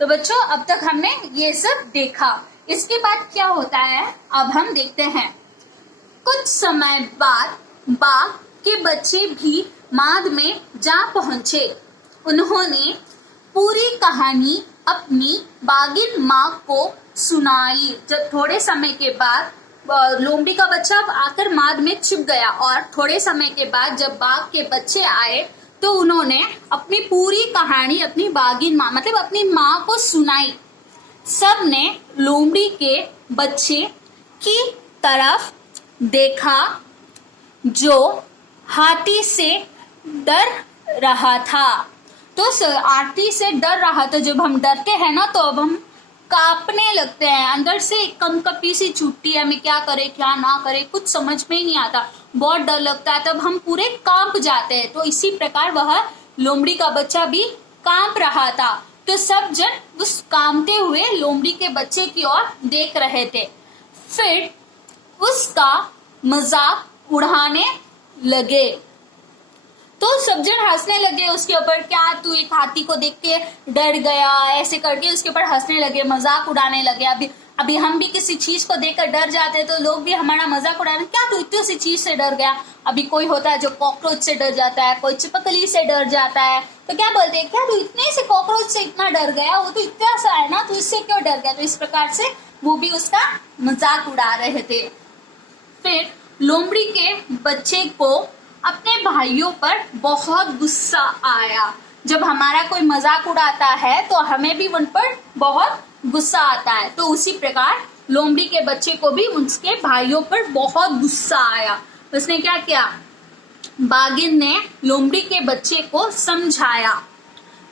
तो बच्चों अब तक हमने ये सब देखा। इसके बाद क्या होता है अब हम देखते हैं। कुछ समय बाद बाघ के बच्चे भी माद में जा पहुंचे। उन्होंने पूरी कहानी अपनी बाघिन माँ को सुनाई। जब थोड़े समय के बाद लोमड़ी का बच्चा आकर माद में छिप गया और थोड़े समय के बाद जब बाघ के बच्चे आए तो उन्होंने अपनी पूरी कहानी अपनी बाघिन माँ मतलब अपनी माँ को सुनाई। सब ने लोमड़ी के बच्चे की तरफ देखा जो हाथी से डर रहा था। तो हाथी से डर रहा था। जब हम डरते हैं ना तो अब हम कांपने लगते हैं, अंदर से एक कंपकपी सी छूटती है, हमें क्या करें क्या ना करें कुछ समझ में ही नहीं आता, बहुत डर लगता है, तब हम पूरे कांप जाते हैं। तो इसी प्रकार वह लोमड़ी का बच्चा भी कांप रहा था। तो सब जन उस कांपते हुए लोमड़ी के बच्चे की ओर देख रहे थे। फिर उसका मजाक उड़ाने लगे। तो सब जन हंसने लगे उसके ऊपर, क्या तू एक हाथी को देख के डर गया, ऐसे करके उसके ऊपर हंसने लगे, मजाक उड़ाने लगे। अभी हम भी किसी चीज को देखकर डर जाते हैं तो लोग भी हमारा मजाक उड़ाने, क्या तू इतनी सी चीज से डर गया। अभी कोई होता है जो कॉकरोच से डर जाता है, कोई चिपकली से डर जाता है, तो क्या बोलते हैं, क्या तू इतने से कॉकरोच से इतना डर गया, वो तो इतना सा है ना, तू इससे क्यों डर गया। तो इस प्रकार से वो भी उसका मजाक उड़ा रहे थे। फिर लोमड़ी के बच्चे को अपने भाइयों पर बहुत गुस्सा आया। जब हमारा कोई मजाक उड़ाता है तो हमें भी उन पर बहुत गुस्सा आता है। तो उसी प्रकार लोमड़ी के बच्चे को भी उसके भाइयों पर बहुत गुस्सा आया। उसने क्या किया, बाघिन ने लोमड़ी के बच्चे को समझाया,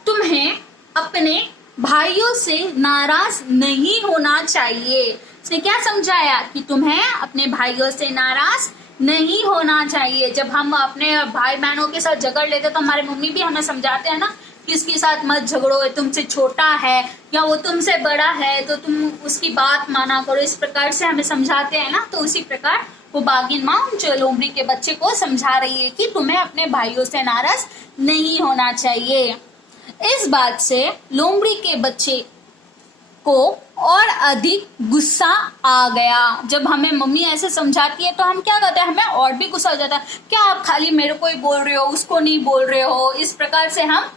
तुम्हें अपने भाइयों से नाराज नहीं होना चाहिए। उसने क्या समझाया कि तुम्हें अपने भाइयों से नाराज नहीं होना चाहिए। जब हम अपने भाई बहनों के साथ झगड़ लेते तो हमारे मम्मी भी हमें समझाते हैं ना कि इसके साथ मत झगड़ो, तुमसे छोटा है या वो तुमसे बड़ा है तो तुम उसकी बात माना करो, इस प्रकार से हमें समझाते हैं ना। तो उसी प्रकार वो बाघिन माँ जो लोमड़ी के बच्चे को समझा रही है कि तुम्हें अपने भाइयों से नाराज नहीं होना चाहिए। इस बात से लोमड़ी के बच्चे को और अधिक गुस्सा आ गया। जब हमें मम्मी ऐसे समझाती है तो हम क्या करते हैं, हमें और भी गुस्सा हो जाता है, क्या आप खाली मेरे को ही बोल रहे हो, उसको नहीं बोल रहे हो, इस प्रकार से हम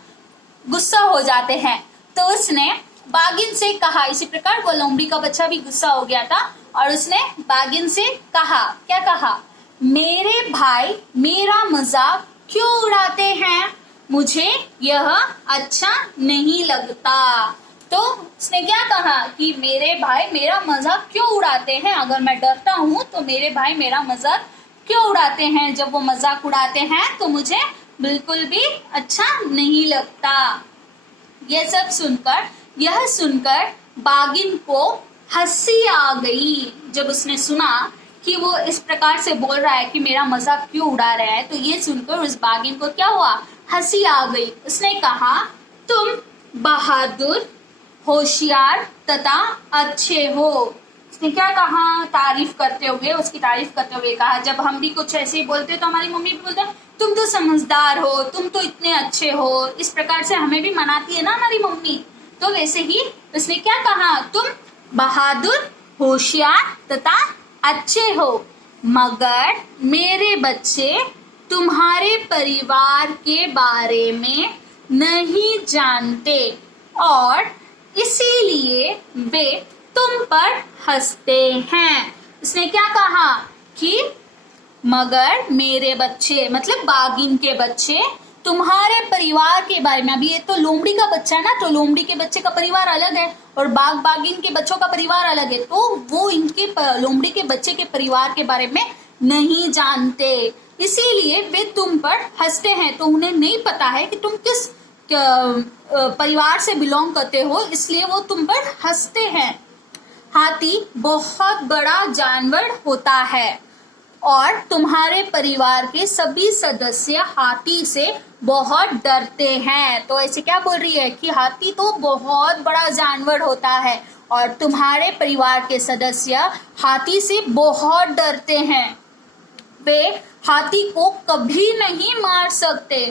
गुस्सा हो जाते हैं। तो उसने बाघिन से कहा, इसी प्रकार वो लोमड़ी का बच्चा भी गुस्सा हो गया था और उसने बाघिन से कहा, क्या कहा, मेरे भाई मेरा मजाक क्यों उड़ाते हैं, मुझे यह अच्छा नहीं लगता। तो उसने क्या कहा कि मेरे भाई मेरा मजाक क्यों उड़ाते हैं, अगर मैं डरता हूं तो मेरे भाई मेरा मजाक क्यों उड़ाते हैं, जब वो मजाक उड़ाते हैं तो मुझे बिल्कुल भी अच्छा नहीं लगता। यह सुनकर बाघिन को हंसी आ गई। जब उसने सुना कि वो इस प्रकार से बोल रहा है कि मेरा मजाक क्यों उड़ा रहा है, तो ये सुनकर उस बाघिन को क्या हुआ, हंसी आ गई। उसने कहा, तुम बहादुर, होशियार तथा अच्छे हो। उसने क्या कहा, तारीफ करते हुए, उसकी तारीफ करते हुए कहा। जब हम भी कुछ ऐसे ही बोलते तो हमारी मम्मी भी बोलते तुम तो समझदार हो, तुम तो इतने अच्छे हो, इस प्रकार से हमें भी मनाती है ना हमारी मम्मी। तो वैसे ही उसने क्या कहा, तुम बहादुर, होशियार तथा अच्छे हो, मगर मेरे बच्चे तुम्हारे परिवार के बारे में नहीं जानते और इसीलिए वे तुम पर हंसते हैं। उसने क्या कहा कि मगर मेरे बच्चे मतलब बाघिन के बच्चे तुम्हारे परिवार के बारे में, अभी ये तो लोमड़ी का बच्चा है ना, तो लोमड़ी के बच्चे का परिवार अलग है और बाघ बाघिन के बच्चों का परिवार अलग है, तो वो इनके लोमड़ी के बच्चे के परिवार के बारे में नहीं जानते, इसीलिए वे तुम पर हंसते हैं। तो उन्हें नहीं पता है कि तुम किस परिवार से बिलोंग करते हो, इसलिए वो तुम पर हंसते हैं। हाथी बहुत बड़ा जानवर होता है और तुम्हारे परिवार के सभी सदस्य हाथी से बहुत डरते हैं। तो ऐसे क्या बोल रही है कि हाथी तो बहुत बड़ा जानवर होता है और तुम्हारे परिवार के सदस्य हाथी से बहुत डरते हैं, वे हाथी को कभी नहीं मार सकते।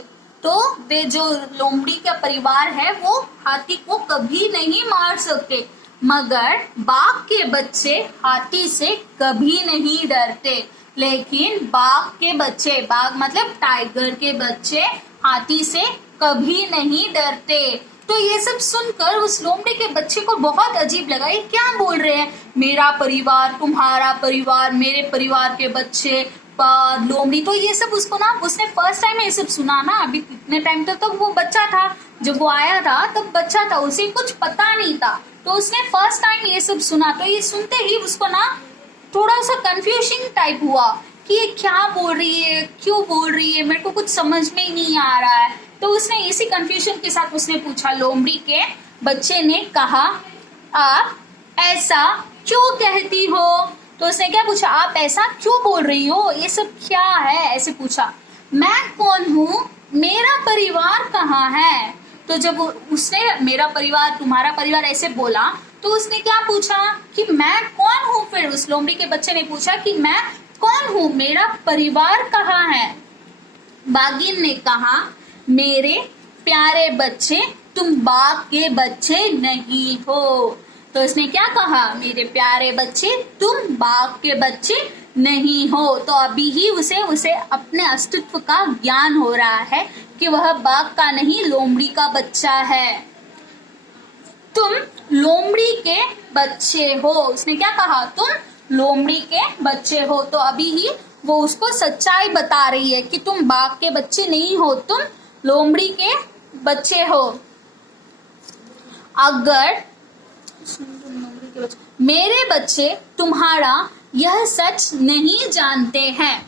तो वे जो लोमड़ी का परिवार है वो हाथी को कभी नहीं मार सकते, मगर बाघ के बच्चे हाथी से कभी नहीं डरते। लेकिन बाघ के बच्चे, बाघ मतलब टाइगर के बच्चे हाथी से कभी नहीं डरते। तो ये सब सुनकर उस लोमड़ी के बच्चे को बहुत अजीब लगा, ये क्या बोल रहे हैं, मेरा परिवार, तुम्हारा परिवार, मेरे परिवार के बच्चे, लोमड़ी। तो ये सब उसको ना, उसने फर्स्ट टाइम ये सब सुना ना, अभी कितने टाइम तक तो वो बच्चा था, जब वो आया था तब बच्चा था, उसे कुछ पता नहीं था, तो उसने फर्स्ट टाइम ये सब सुना। तो ये सुनते ही उसको ना थोड़ा सा कंफ्यूजिंग टाइप हुआ कि ये क्या बोल रही है, क्यों बोल रही है, मेरे को कुछ समझ में ही नहीं आ रहा है। तो उसने इसी कंफ्यूजन के साथ उसने पूछा, लोमड़ी के बच्चे ने कहा, आप ऐसा क्यों कहती हो? तो उसने क्या पूछा, आप ऐसा क्यों बोल रही हो, ये सब क्या है, ऐसे पूछा। मैं कौन हूँ, मेरा परिवार कहाँ है? तो जब उसने मेरा परिवार, तुम्हारा परिवार ऐसे बोला, तो उसने क्या पूछा कि मैं कौन हूँ? फिर उस लोमड़ी के बच्चे ने पूछा कि मैं कौन हूँ, मेरा परिवार कहाँ है? बाघिन ने कहा, मेरे प्यारे बच्चे, तुम बाघ के बच्चे नहीं हो। तो उसने क्या कहा, मेरे प्यारे बच्चे, तुम बाघ के बच्चे नहीं हो। तो अभी ही उसे अपने अस्तित्व का ज्ञान हो रहा है कि वह बाघ का नहीं, लोमड़ी का बच्चा है। तुम लोमड़ी के बच्चे हो। उसने क्या कहा, तुम लोमड़ी के बच्चे हो। तो अभी ही वो उसको सच्चाई बता रही है कि तुम बाघ के बच्चे नहीं हो, तुम लोमड़ी के बच्चे हो। अगर मेरे बच्चे तुम्हारा यह सच नहीं जानते हैं,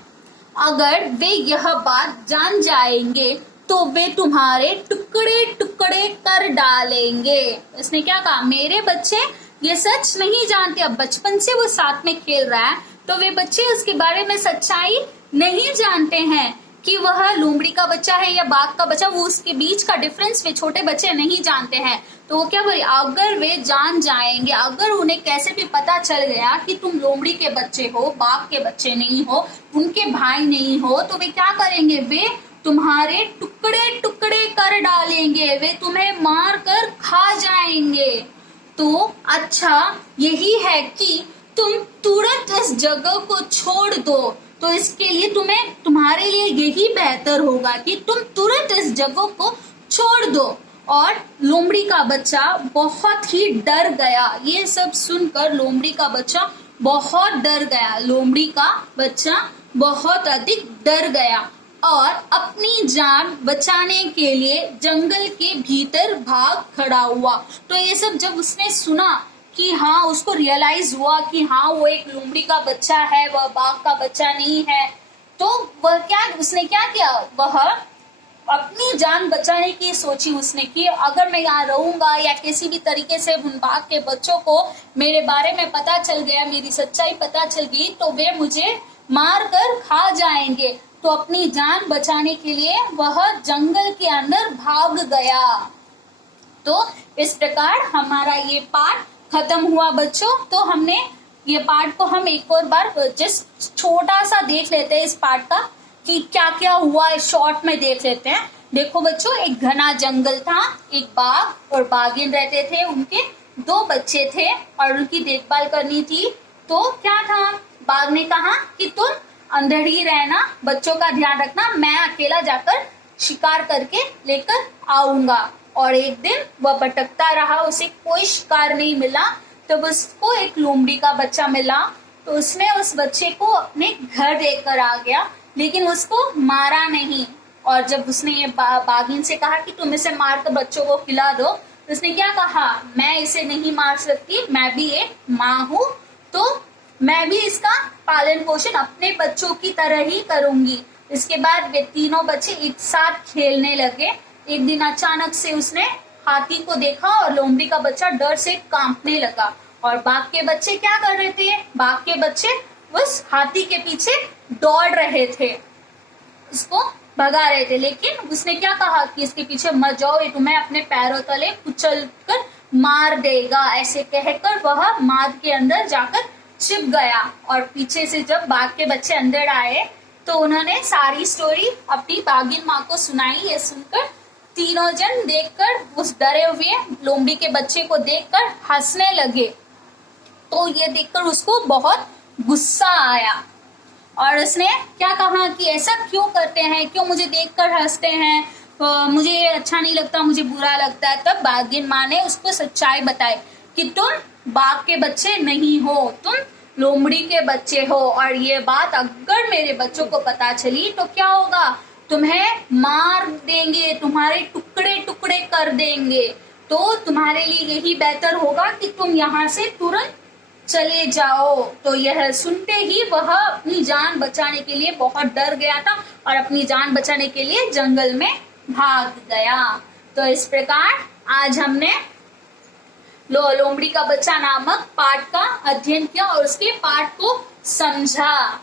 अगर वे यह बात जान जाएंगे तो वे तुम्हारे टुकड़े टुकड़े कर डालेंगे। उसने क्या कहा, मेरे बच्चे ये सच नहीं जानते। अब बचपन से वो साथ में खेल रहा है, तो वे बच्चे उसके बारे में सच्चाई नहीं जानते हैं कि वह लोमड़ी का बच्चा है या बाघ का बच्चा, वो उसके बीच का डिफरेंस वे छोटे बच्चे नहीं जानते हैं। तो वो क्या बोले, अगर वे जान जाएंगे, अगर उन्हें कैसे भी पता चल गया कि तुम लोमड़ी के बच्चे हो, बाघ के बच्चे नहीं हो, उनके भाई नहीं हो, तो वे क्या करेंगे, वे तुम्हारे टुकड़े टुकड़े कर डालेंगे, वे तुम्हें मार कर खा जाएंगे। तो अच्छा यही है कि तुम तुरंत इस जगह को छोड़ दो। तो इसके लिए तुम्हारे लिए यही बेहतर होगा कि तुम तुरंत इस जगह को छोड़ दो। और लोमड़ी का बच्चा बहुत ही डर गया। ये सब सुनकर लोमड़ी का बच्चा बहुत डर गया। लोमड़ी का बच्चा बहुत अधिक डर गया और अपनी जान बचाने के लिए जंगल के भीतर भाग खड़ा हुआ। तो ये सब जब उसने सुना कि हाँ, उसको रियलाइज हुआ कि हाँ वो एक लोमड़ी का बच्चा है, वह बाघ का बच्चा नहीं है, तो उसने क्या किया, वह अपनी जान बचाने की सोची उसने कि अगर मैं यहाँ रहूंगा या किसी भी तरीके से उन बाघ के बच्चों को मेरे बारे में पता चल गया, मेरी सच्चाई पता चल गई, तो वे मुझे मार कर खा जाएंगे। तो अपनी जान बचाने के लिए वह जंगल के अंदर भाग गया। तो इस प्रकार हमारा ये पाठ खत्म हुआ बच्चों। तो हमने ये पाठ को हम एक और बार जस्ट छोटा सा देख लेते हैं इस पाठ का कि क्या क्या हुआ, इस शॉर्ट में देख लेते हैं। देखो बच्चों, एक घना जंगल था, एक बाघ और बाघिन रहते थे, उनके 2 बच्चे थे और उनकी देखभाल करनी थी। तो क्या था, बाघ ने कहा कि तुम अंदर ही रहना, बच्चों का ध्यान रखना, मैं अकेला जाकर शिकार करके लेकर आऊंगा। और एक दिन वह भटकता रहा, उसे कोई शिकार नहीं मिला, तब उसको एक लोमड़ी का बच्चा मिला। तो उसने उस बच्चे को अपने घर लेकर आ गया, लेकिन उसको मारा नहीं। और जब उसने ये बाघिन से कहा कि तुम इसे मारकर बच्चों को खिला दो, तो उसने क्या कहा, मैं इसे नहीं मार सकती, मैं भी एक माँ हूँ, तो मैं भी इसका पालन पोषण अपने बच्चों की तरह ही करूंगी। इसके बाद वे तीनों बच्चे एक साथ खेलने लगे। एक दिन अचानक से उसने हाथी को देखा और लोमड़ी का बच्चा डर से कांपने लगा। और बाघ के बच्चे क्या कर रहे थे, बाघ के बच्चे उस हाथी के पीछे दौड़ रहे थे, इसको भगा रहे थे। लेकिन उसने क्या कहा कि इसके पीछे मत जाओ, ये तुम्हें अपने पैरों तले कुचल कर मार देगा। ऐसे कहकर वह माद के अंदर जाकर छिप गया। और पीछे से जब बाघ के बच्चे अंदर आए तो उन्होंने सारी स्टोरी अपनी बाघिन माँ को सुनाई। ये सुनकर तीनों जन देखकर उस डरे हुए लोमड़ी के बच्चे को देखकर हंसने लगे। तो ये देखकर उसको बहुत गुस्सा आया और उसने क्या कहा कि ऐसा क्यों करते हैं, क्यों मुझे देखकर हंसते हैं, मुझे अच्छा नहीं लगता, मुझे बुरा लगता है। तब बाघिन माँ ने उसको सच्चाई बताई कि तुम बाघ के बच्चे नहीं हो, तुम लोमड़ी के बच्चे हो, और ये बात अगर मेरे बच्चों को पता चली तो क्या होगा, तुम्हें मार देंगे, तुम्हारे टुकड़े टुकड़े कर देंगे। तो तुम्हारे लिए यही बेहतर होगा कि तुम यहाँ से तुरंत चले जाओ। तो यह सुनते ही वह अपनी जान बचाने के लिए बहुत डर गया था और अपनी जान बचाने के लिए जंगल में भाग गया। तो इस प्रकार आज हमने लोमड़ी का बच्चा नामक पाठ का अध्ययन किया और उसके पाठ को समझा।